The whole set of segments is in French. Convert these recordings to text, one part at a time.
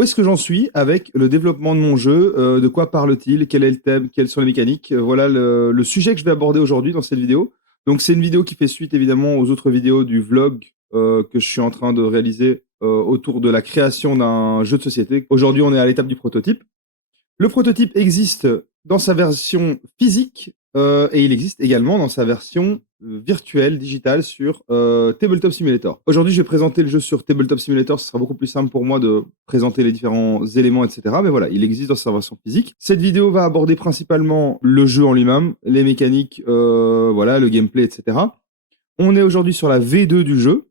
Où est-ce que j'en suis avec le développement de mon jeu? De quoi parle-t-il? Quel est le thème? Quelles sont les mécaniques? Voilà le sujet que je vais aborder aujourd'hui dans cette vidéo. Donc c'est une vidéo qui fait suite évidemment aux autres vidéos du vlog que je suis en train de réaliser autour de la création d'un jeu de société. Aujourd'hui, on est à l'étape du prototype. Le prototype existe dans sa version physique et il existe également dans sa version virtuelle, digitale, sur Tabletop Simulator. Aujourd'hui, je vais présenter le jeu sur Tabletop Simulator. Ce sera beaucoup plus simple pour moi de présenter les différents éléments, etc. Mais voilà, il existe dans sa version physique. Cette vidéo va aborder principalement le jeu en lui-même, les mécaniques, voilà, le gameplay, etc. On est aujourd'hui sur la V2 du jeu.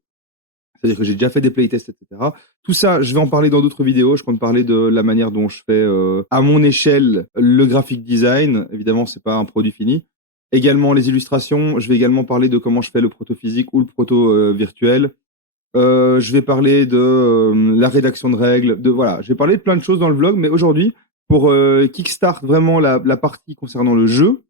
C'est-à-dire que j'ai déjà fait des playtests, etc. Tout ça, je vais en parler dans d'autres vidéos. Je compte parler de la manière dont je fais, à mon échelle, le graphic design. Évidemment, c'est pas un produit fini. Également, les illustrations. Je vais également parler de comment je fais le proto physique ou le proto virtuel. Je vais parler de la rédaction de règles. Voilà, je vais parler de plein de choses dans le vlog. Mais aujourd'hui, pour kickstart vraiment la partie concernant le jeu,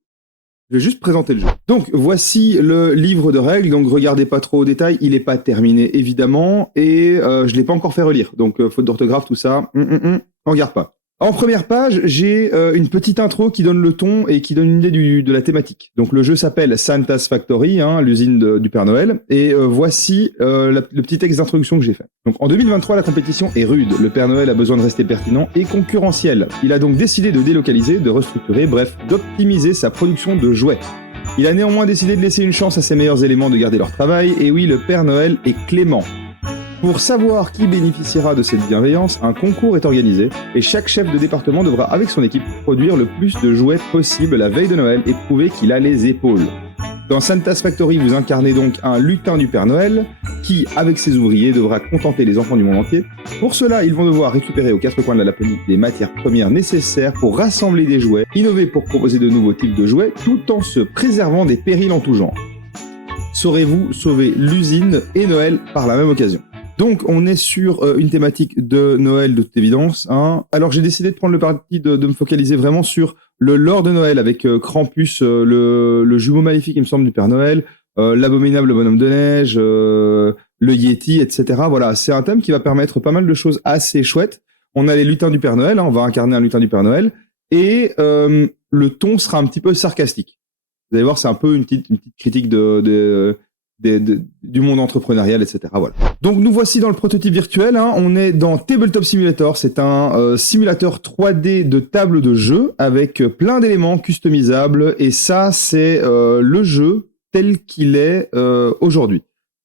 je vais juste présenter le jeu. Donc, voici le livre de règles. Donc, regardez pas trop au détail. Il n'est pas terminé, évidemment. Et je ne l'ai pas encore fait relire. Donc, faute d'orthographe, tout ça, on regarde pas. En première page, j'ai une petite intro qui donne le ton et qui donne une idée de la thématique. Donc, le jeu s'appelle Santa's Factory, hein, l'usine du Père Noël. Et voici le petit texte d'introduction que j'ai fait. Donc, en 2023, la compétition est rude. Le Père Noël a besoin de rester pertinent et concurrentiel. Il a donc décidé de délocaliser, de restructurer, bref, d'optimiser sa production de jouets. Il a néanmoins décidé de laisser une chance à ses meilleurs éléments de garder leur travail. Et oui, le Père Noël est clément. Pour savoir qui bénéficiera de cette bienveillance, un concours est organisé et chaque chef de département devra, avec son équipe, produire le plus de jouets possible la veille de Noël et prouver qu'il a les épaules. Dans Santa's Factory, vous incarnez donc un lutin du Père Noël qui, avec ses ouvriers, devra contenter les enfants du monde entier. Pour cela, ils vont devoir récupérer aux quatre coins de la Laponie des matières premières nécessaires pour rassembler des jouets, innover pour proposer de nouveaux types de jouets, tout en se préservant des périls en tout genre. Saurez-vous sauver l'usine et Noël par la même occasion? Donc, on est sur une thématique de Noël de toute évidence. Hein. Alors, j'ai décidé de prendre le parti de me focaliser vraiment sur le lore de Noël avec Krampus, le jumeau maléfique, il me semble, du Père Noël, l'abominable bonhomme de neige, le Yeti, etc. Voilà, c'est un thème qui va permettre pas mal de choses assez chouettes. On a les lutins du Père Noël, hein, on va incarner un lutin du Père Noël, et le ton sera un petit peu sarcastique. Vous allez voir, c'est un peu une petite critique du monde entrepreneurial, etc. Voilà. Donc nous voici dans le prototype virtuel, hein. On est dans Tabletop Simulator, c'est un simulateur 3D de table de jeu avec plein d'éléments customisables et ça c'est le jeu tel qu'il est aujourd'hui.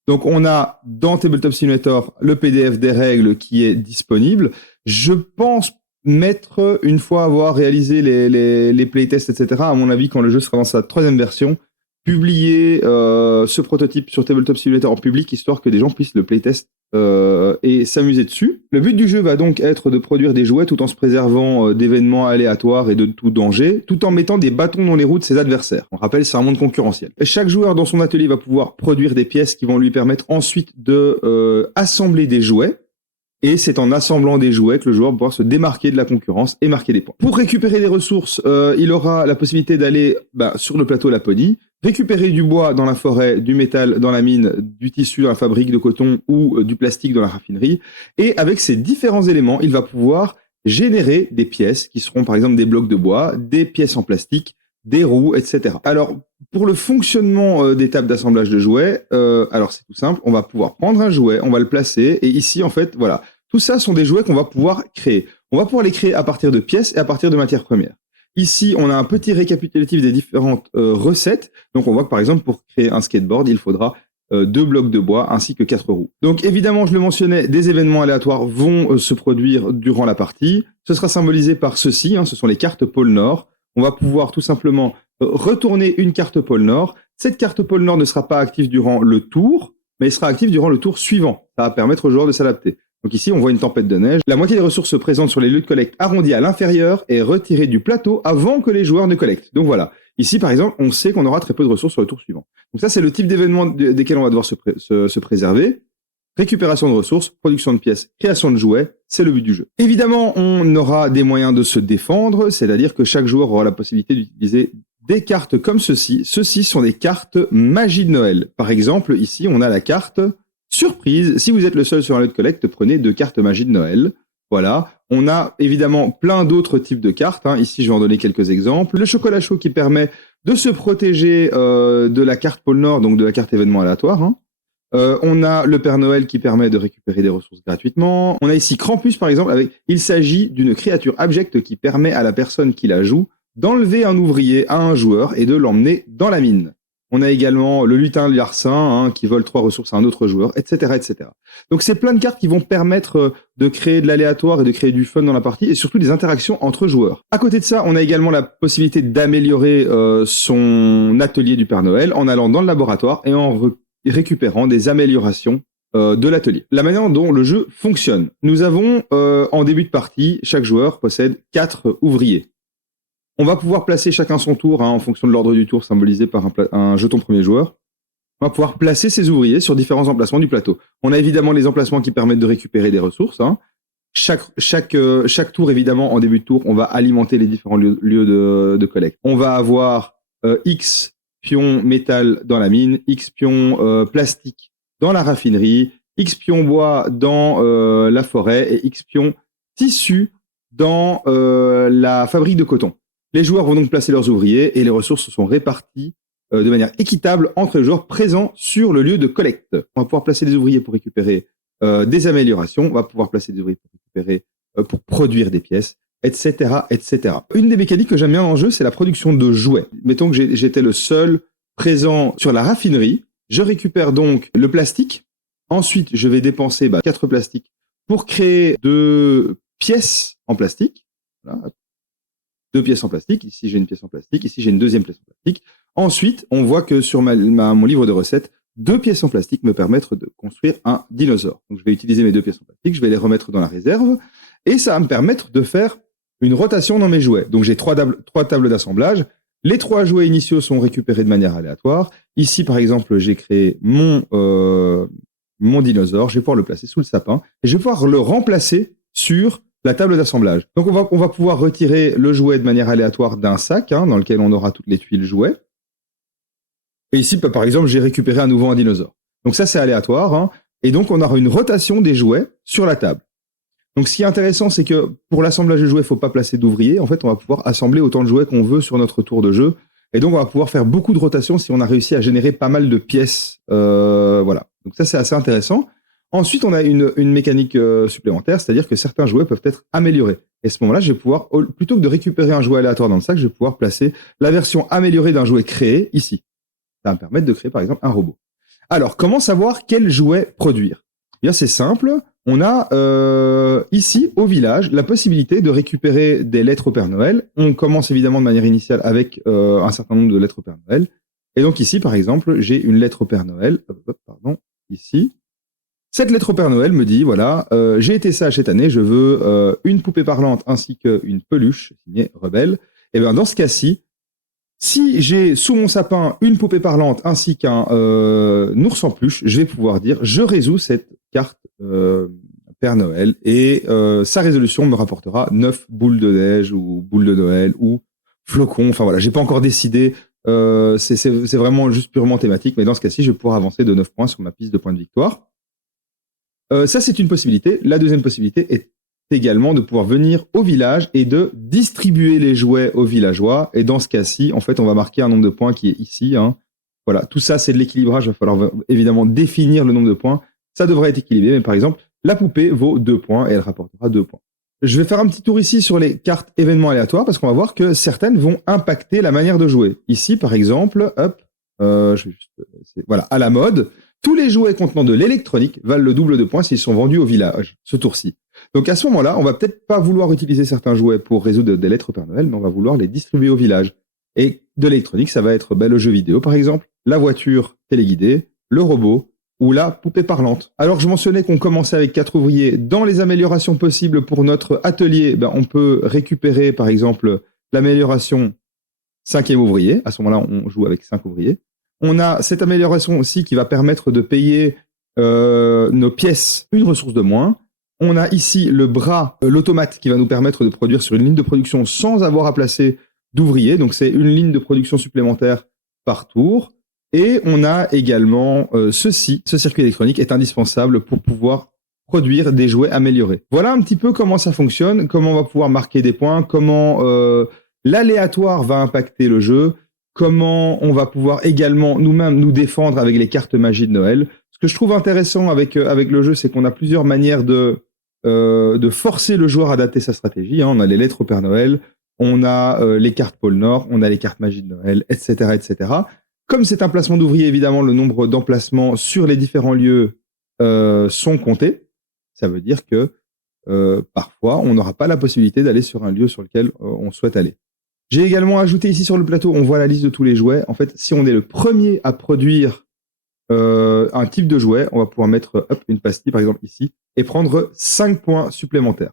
Donc on a dans Tabletop Simulator le PDF des règles qui est disponible. Je pense mettre, une fois avoir réalisé les playtests, etc., à mon avis quand le jeu sera dans sa 3e version, publier ce prototype sur Tabletop Simulator en public, histoire que des gens puissent le playtest et s'amuser dessus. Le but du jeu va donc être de produire des jouets tout en se préservant d'événements aléatoires et de tout danger, tout en mettant des bâtons dans les roues de ses adversaires. On rappelle, c'est un monde concurrentiel. Chaque joueur dans son atelier va pouvoir produire des pièces qui vont lui permettre ensuite de assembler des jouets. Et c'est en assemblant des jouets que le joueur va pouvoir se démarquer de la concurrence et marquer des points. Pour récupérer des ressources, il aura la possibilité d'aller sur le plateau Laponie, récupérer du bois dans la forêt, du métal dans la mine, du tissu dans la fabrique de coton ou du plastique dans la raffinerie. Et avec ces différents éléments, il va pouvoir générer des pièces qui seront par exemple des blocs de bois, des pièces en plastique, des roues, etc. Alors, pour le fonctionnement des tables d'assemblage de jouets, alors c'est tout simple, on va pouvoir prendre un jouet, on va le placer, et ici, en fait, voilà, tout ça sont des jouets qu'on va pouvoir créer. On va pouvoir les créer à partir de pièces et à partir de matières premières. Ici, on a un petit récapitulatif des différentes recettes. Donc, on voit que, par exemple, pour créer un skateboard, il faudra 2 blocs de bois ainsi que 4 roues. Donc, évidemment, je le mentionnais, des événements aléatoires vont se produire durant la partie. Ce sera symbolisé par ceci, hein, ce sont les cartes pôle Nord. On va pouvoir tout simplement retourner une carte pôle Nord. Cette carte pôle Nord ne sera pas active durant le tour, mais elle sera active durant le tour suivant. Ça va permettre au joueur de s'adapter. Donc ici, on voit une tempête de neige. La moitié des ressources se présentent sur les lieux de collecte arrondis à l'inférieur et retirées du plateau avant que les joueurs ne collectent. Donc voilà. Ici, par exemple, on sait qu'on aura très peu de ressources sur le tour suivant. Donc ça, c'est le type d'événements desquels on va devoir se préserver. Récupération de ressources, production de pièces, création de jouets, c'est le but du jeu. Évidemment, on aura des moyens de se défendre, c'est-à-dire que chaque joueur aura la possibilité d'utiliser des cartes comme ceci. Ceci sont des cartes magie de Noël. Par exemple, ici, on a la carte surprise. Si vous êtes le seul sur un lieu de collecte, prenez 2 cartes magie de Noël. Voilà. On a évidemment plein d'autres types de cartes. Ici, je vais en donner quelques exemples. Le chocolat chaud qui permet de se protéger de la carte pôle Nord, donc de la carte événement aléatoire. On a le Père Noël qui permet de récupérer des ressources gratuitement. On a ici Krampus, par exemple. Il s'agit d'une créature abjecte qui permet à la personne qui la joue d'enlever un ouvrier à un joueur et de l'emmener dans la mine. On a également le lutin larcin qui vole 3 ressources à un autre joueur, etc., etc. Donc c'est plein de cartes qui vont permettre de créer de l'aléatoire et de créer du fun dans la partie et surtout des interactions entre joueurs. À côté de ça, on a également la possibilité d'améliorer son atelier du Père Noël en allant dans le laboratoire et en récupérant des améliorations de l'atelier. La manière dont le jeu fonctionne. Nous avons en début de partie, chaque joueur possède 4 ouvriers. On va pouvoir placer chacun son tour en fonction de l'ordre du tour symbolisé par un jeton premier joueur. On va pouvoir placer ses ouvriers sur différents emplacements du plateau. On a évidemment les emplacements qui permettent de récupérer des ressources. Chaque tour, évidemment, en début de tour, on va alimenter les différents lieux de collecte. On va avoir X pions métal dans la mine, X pions plastique dans la raffinerie, X pions bois dans la forêt et X pions tissu dans la fabrique de coton. Les joueurs vont donc placer leurs ouvriers et les ressources sont réparties de manière équitable entre les joueurs présents sur le lieu de collecte. On va pouvoir placer des ouvriers pour récupérer des améliorations, on va pouvoir placer des ouvriers pour récupérer, pour produire des pièces, etc., etc. Une des mécaniques que j'aime bien dans le jeu, c'est la production de jouets. Mettons que j'étais le seul présent sur la raffinerie, je récupère donc le plastique, ensuite je vais dépenser 4 plastiques pour créer 2 pièces en plastique. Voilà. 2 pièces en plastique, ici j'ai une pièce en plastique, ici j'ai une deuxième pièce en plastique. Ensuite, on voit que sur mon livre de recettes, 2 pièces en plastique me permettent de construire un dinosaure. Donc je vais utiliser mes 2 pièces en plastique, je vais les remettre dans la réserve, et ça va me permettre de faire une rotation dans mes jouets. Donc j'ai 3 tables d'assemblage, les 3 jouets initiaux sont récupérés de manière aléatoire. Ici par exemple, j'ai créé mon dinosaure, je vais pouvoir le placer sous le sapin, et je vais pouvoir le remplacer sur la table d'assemblage. Donc on va pouvoir retirer le jouet de manière aléatoire d'un sac dans lequel on aura toutes les tuiles jouets. Et ici, par exemple, j'ai récupéré à nouveau un dinosaure. Donc ça, c'est aléatoire. Et donc on aura une rotation des jouets sur la table. Donc ce qui est intéressant, c'est que pour l'assemblage de jouets, il ne faut pas placer d'ouvriers. En fait, on va pouvoir assembler autant de jouets qu'on veut sur notre tour de jeu. Et donc on va pouvoir faire beaucoup de rotations si on a réussi à générer pas mal de pièces. Voilà. Donc ça, c'est assez intéressant. Ensuite, on a une mécanique supplémentaire, c'est-à-dire que certains jouets peuvent être améliorés. Et à ce moment-là, je vais pouvoir, plutôt que de récupérer un jouet aléatoire dans le sac, je vais pouvoir placer la version améliorée d'un jouet créé ici. Ça va me permettre de créer, par exemple, un robot. Alors, comment savoir quel jouet produire ? Eh bien, c'est simple. On a ici, au village, la possibilité de récupérer des lettres au Père Noël. On commence évidemment de manière initiale avec un certain nombre de lettres au Père Noël. Et donc ici, par exemple, j'ai une lettre au Père Noël. Ici. Cette lettre au Père Noël me dit, voilà, j'ai été sage cette année, je veux une poupée parlante ainsi qu'une peluche signée Rebelle. Et bien dans ce cas-ci, si j'ai sous mon sapin une poupée parlante ainsi qu'un ours en peluche, je vais pouvoir dire, je résous cette carte Père Noël et sa résolution me rapportera 9 boules de neige ou boules de Noël ou flocons. Enfin voilà, j'ai pas encore décidé. C'est vraiment juste purement thématique, mais dans ce cas-ci, je vais pouvoir avancer de 9 points sur ma piste de points de victoire. Ça, c'est une possibilité. La deuxième possibilité est également de pouvoir venir au village et de distribuer les jouets aux villageois. Et dans ce cas-ci, en fait, on va marquer un nombre de points qui est ici. Voilà, tout ça, c'est de l'équilibrage. Il va falloir évidemment définir le nombre de points. Ça devrait être équilibré, mais par exemple, la poupée vaut 2 points et elle rapportera 2 points. Je vais faire un petit tour ici sur les cartes événements aléatoires parce qu'on va voir que certaines vont impacter la manière de jouer. Ici, par exemple, voilà, à la mode, tous les jouets contenant de l'électronique valent le double de points s'ils sont vendus au village, ce tour-ci. Donc à ce moment-là, on va peut-être pas vouloir utiliser certains jouets pour résoudre des lettres au Père Noël, mais on va vouloir les distribuer au village. Et de l'électronique, ça va être le jeu vidéo, par exemple, la voiture téléguidée, le robot ou la poupée parlante. Alors je mentionnais qu'on commençait avec 4 ouvriers. Dans les améliorations possibles pour notre atelier, on peut récupérer, par exemple, l'amélioration 5e ouvrier. À ce moment-là, on joue avec 5 ouvriers. On a cette amélioration aussi qui va permettre de payer nos pièces une ressource de moins. On a ici le bras, l'automate qui va nous permettre de produire sur une ligne de production sans avoir à placer d'ouvriers. Donc c'est une ligne de production supplémentaire par tour. Et on a également ce circuit électronique est indispensable pour pouvoir produire des jouets améliorés. Voilà un petit peu comment ça fonctionne, comment on va pouvoir marquer des points, comment l'aléatoire va impacter le jeu, comment on va pouvoir également nous-mêmes nous défendre avec les cartes magie de Noël. Ce que je trouve intéressant avec le jeu, c'est qu'on a plusieurs manières de forcer le joueur à adapter sa stratégie. Hein. On a les lettres au Père Noël, on a les cartes pôle Nord, on a les cartes magie de Noël, etc., etc. Comme c'est un placement d'ouvrier, évidemment, le nombre d'emplacements sur les différents lieux sont comptés. Ça veut dire que parfois, on n'aura pas la possibilité d'aller sur un lieu sur lequel on souhaite aller. J'ai également ajouté ici sur le plateau, on voit la liste de tous les jouets. En fait, si on est le premier à produire un type de jouet, on va pouvoir mettre une pastille, par exemple ici, et prendre 5 points supplémentaires.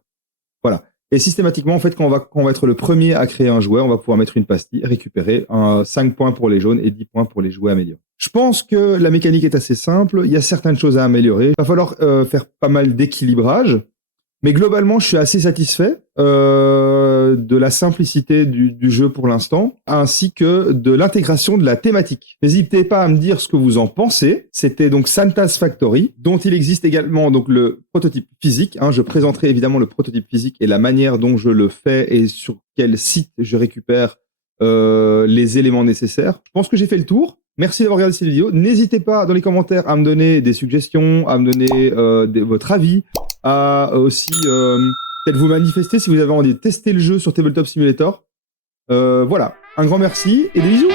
Voilà. Et systématiquement, en fait, quand on va être le premier à créer un jouet, on va pouvoir mettre une pastille, récupérer 5 points pour les jaunes et 10 points pour les jouets améliorés. Je pense que la mécanique est assez simple. Il y a certaines choses à améliorer. Il va falloir faire pas mal d'équilibrage. Mais globalement, je suis assez satisfait de la simplicité du jeu pour l'instant, ainsi que de l'intégration de la thématique. N'hésitez pas à me dire ce que vous en pensez. C'était donc Santa's Factory, dont il existe également donc le prototype physique. Hein. Je présenterai évidemment le prototype physique et la manière dont je le fais et sur quel site je récupère les éléments nécessaires. Je pense que j'ai fait le tour. Merci d'avoir regardé cette vidéo. N'hésitez pas dans les commentaires à me donner des suggestions, à me donner votre avis, à aussi peut-être vous manifester si vous avez envie de tester le jeu sur Tabletop Simulator. Voilà, un grand merci et des bisous.